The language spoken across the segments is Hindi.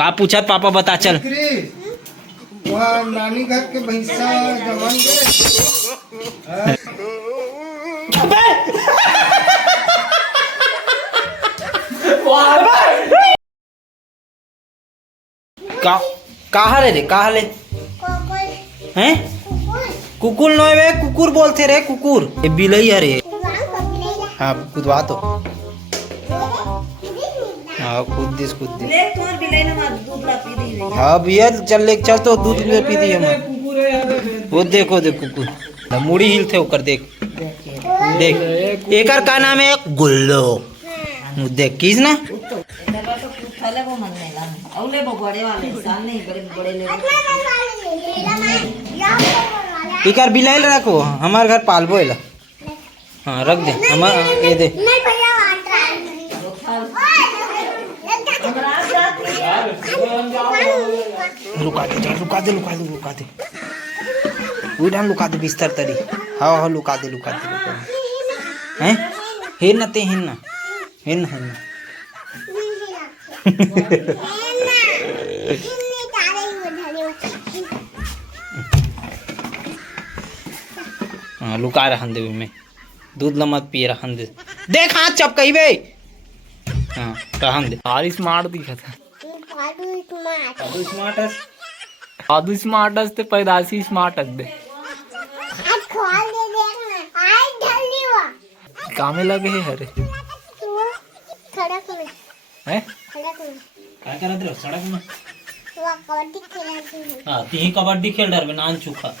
का पूछत पापा बता चल। वहाँ नानी घर के भैंसा जमान कहा रे कहा ले हैं कुकुर नो वे कुकुर बोलते रे कुकुर ये बिलई है रे। हाँ कुदवा तो हाँ कूद दिस हाँ भैया चल ले चल तो दूध पी दी हम। वो देखो देख कुकुर मुड़ी हिलते होकर देख देख एकर का नाम है गुल्लो देख किस ना इकर बिलाइल रखो हमारे घर पालबो एला। हाँ रख दे हमार ये दे लुका दे लुका दे लुका दे लुका दे उड़ान लुका दे बिस्तर तरी। हाँ हाँ लुका दे लुका दे हैं हेर ना ते हेर ना हेर ना हेर ना हाँ लुका रहन दे में दूध लमत पिए रहन दे देख हाथ चपकई बे। हाँ रहन दे आदि स्मार्ट दिखा था आदि स्मार्ट ते पैदाशी स्मार्ट दे कामे लगे है हरे सड़क में हैं क्या करत रहो सड़क में वो कबड्डी खेलती है। हाँ ती कबड्डी खेल डर में नान चुका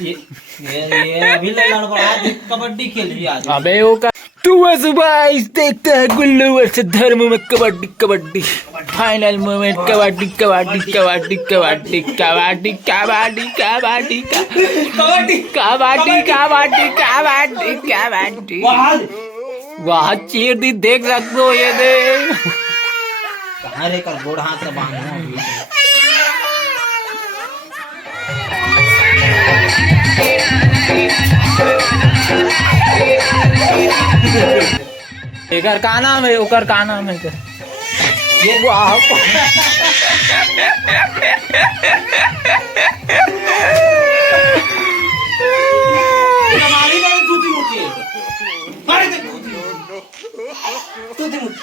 ये अभी ले लड़बड़ा कबड्डी खेल रही आज। अबे वो का तू सुबह देखता है गुल्लू वर्ष धर्म में कबड्डी कबड्डी फाइनल मोमेंट कबड्डी कबड्डी कबड्डी कबड्डी कबड्डी कबड्डी कबड्डी कबड्डी कबड्डी कबड्डी कबड्डी कबड्डी वाह चीर दी देख सकते हो ये दे कहाँ रे कर गोड़ हाथ से बांधो एकर का नाम है ओकर का नाम है ये वाह हमारी नहीं दूधी मुठी अरे देख दूधी मुठी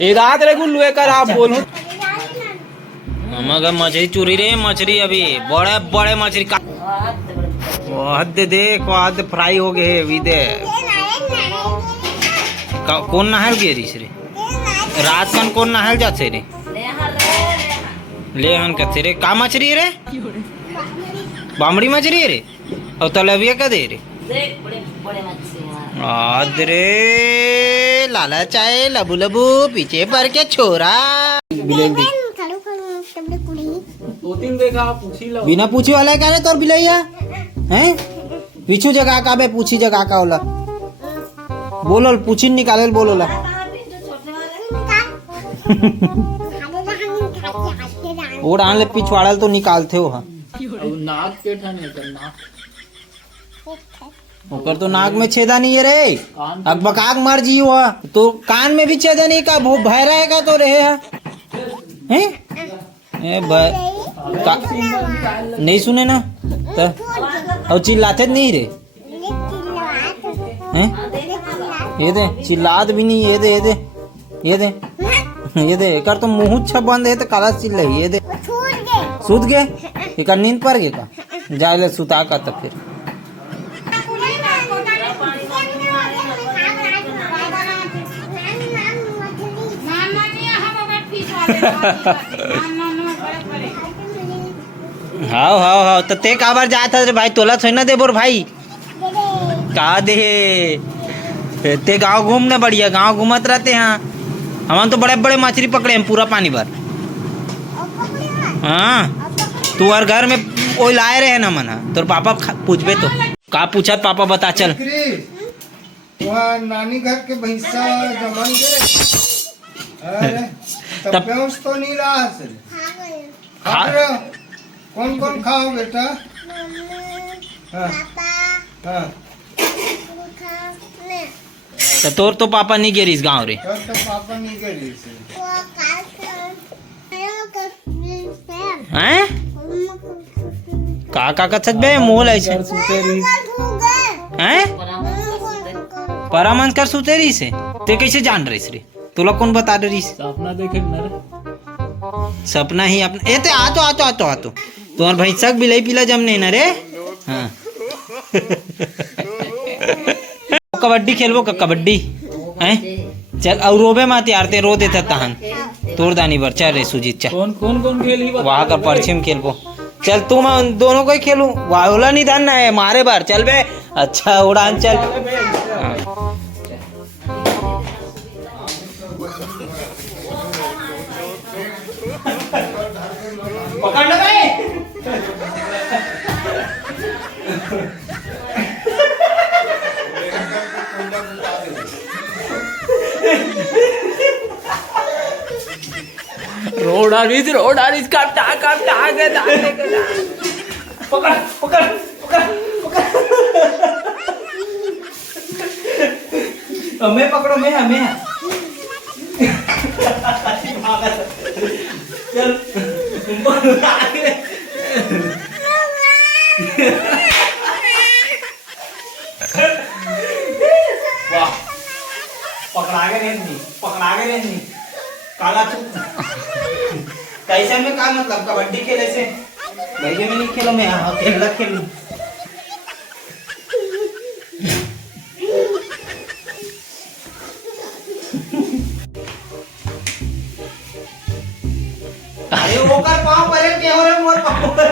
ये रात रे गुल्लू एकर आप बोलो मगर मछली चुरी रे मछली अभी बड़े बड़े मछली का हद देख हद फ्राई हो गए अभी दे कौन नहल गए रिस रे रात कन कौन नहल जाते रे ले हन कथे रे का मछली रे बामड़ी मछली रे और तलबिया का दे रे हद रे लाला चाय लबू लबू पीछे पर के छोरा दो तीन देखा पूछी लो बिना पूछी वाला क्या रे तोर बिलैया हैं पीछू जगह का बे पूछी जगह का होला बोलो पूछी निकाले बोलो ला और आन ले पिछवाड़ल तो निकालते हो। हाँ नाक के ठने कर नाक ओकर तो नाक में छेदा नहीं है रे अकबकाक मर जी हुआ तो कान में भी छेदा नहीं का वो भय रहेगा तो रहे हैं नहीं सुने ना तो और चिल्लाते नहीं रे हैं ये दे चिल्लात भी नहीं ये दे ये दे ये दे ये दे कर तो मुंह छा बंद है तो काला चिल्ला ये दे सूत गए एक नींद पर गए का जाए ले सुता का तब फिर हाँ हाँ हाँ तो ते काबर जाता रे भाई तोला छोड़ ना दे बोर भाई का दे ते गांव घूमना बढ़िया गांव घूमत रहते हैं हम तो बड़े बड़े मछली पकड़े हैं पूरा पानी भर। हाँ तू और घर में वो लाए रहे ना मना तोर पापा पूछबे तो का पूछत पापा बता चल। वहाँ नानी घर के भैंसा जमान तब तो नहीं रहा सर खा रहे हो कौन कौन खाओ बेटा? पापा हाँ खाने तो तोर तो पापा नहीं गेरीस गाँव रे तो पापा नहीं करी से वो काल हैं का कचत बे मोल ऐसे हैं परामर्श कर सुतेरी से ते कैसे जान रहीस रे तुला कोण बता रहीस सपना देखे ना रे सपना ही अपना ए ते आ तो तुम्हार भैंसक बिलाई पिला जम नहीं ना रे हाँ कबड्डी खेलबो का कबड्डी हैं चल और रोबे मत यार ते रो देता तहन तोड़ दानी बर चल रे सुजीत चल कौन कौन कौन खेली वहाँ कर परछिम खेलबो चल तू मैं उन दोनों को ही खेलूं वाला नहीं धन है मारे बार चल बे अच्छा उड़ान चल हाँ। पकड़ लगा रोड आरिस काट आगे पकड़ पकड़ पकड़ मैं पकड़ो मैं चल वाह पकड़ा के नहीं काला चुप कैसे में का मतलब कबड्डी खेले से भैया में नहीं खेलो मैं अकेला खेलूं अरे वो कर पाँव पर है क्या हो रहा है मोर पाँव पर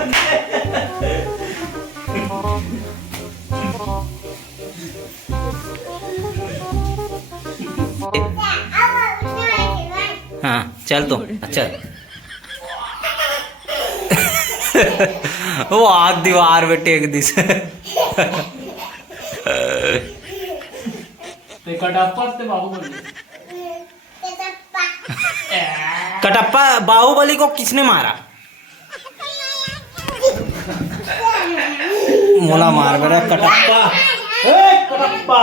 हाँ चल तो अच्छा वो आग दीवार पे टेक दी से ते कटप्पा ते बाहुबली कटप्पा बाहुबली को किसने मारा मोला मार बेटा कटप्पा कटप्पा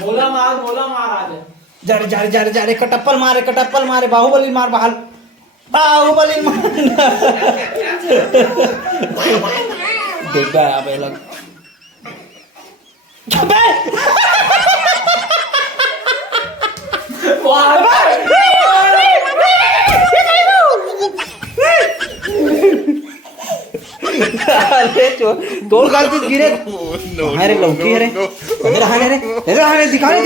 बोला मार आज जा रे कटप्पल मारे बाहुबली मार बाहुबली मार देखा अब ये लोग अबे अरे तोड़ गाल गिरे अरे लौकी है रे अरे दिखा रे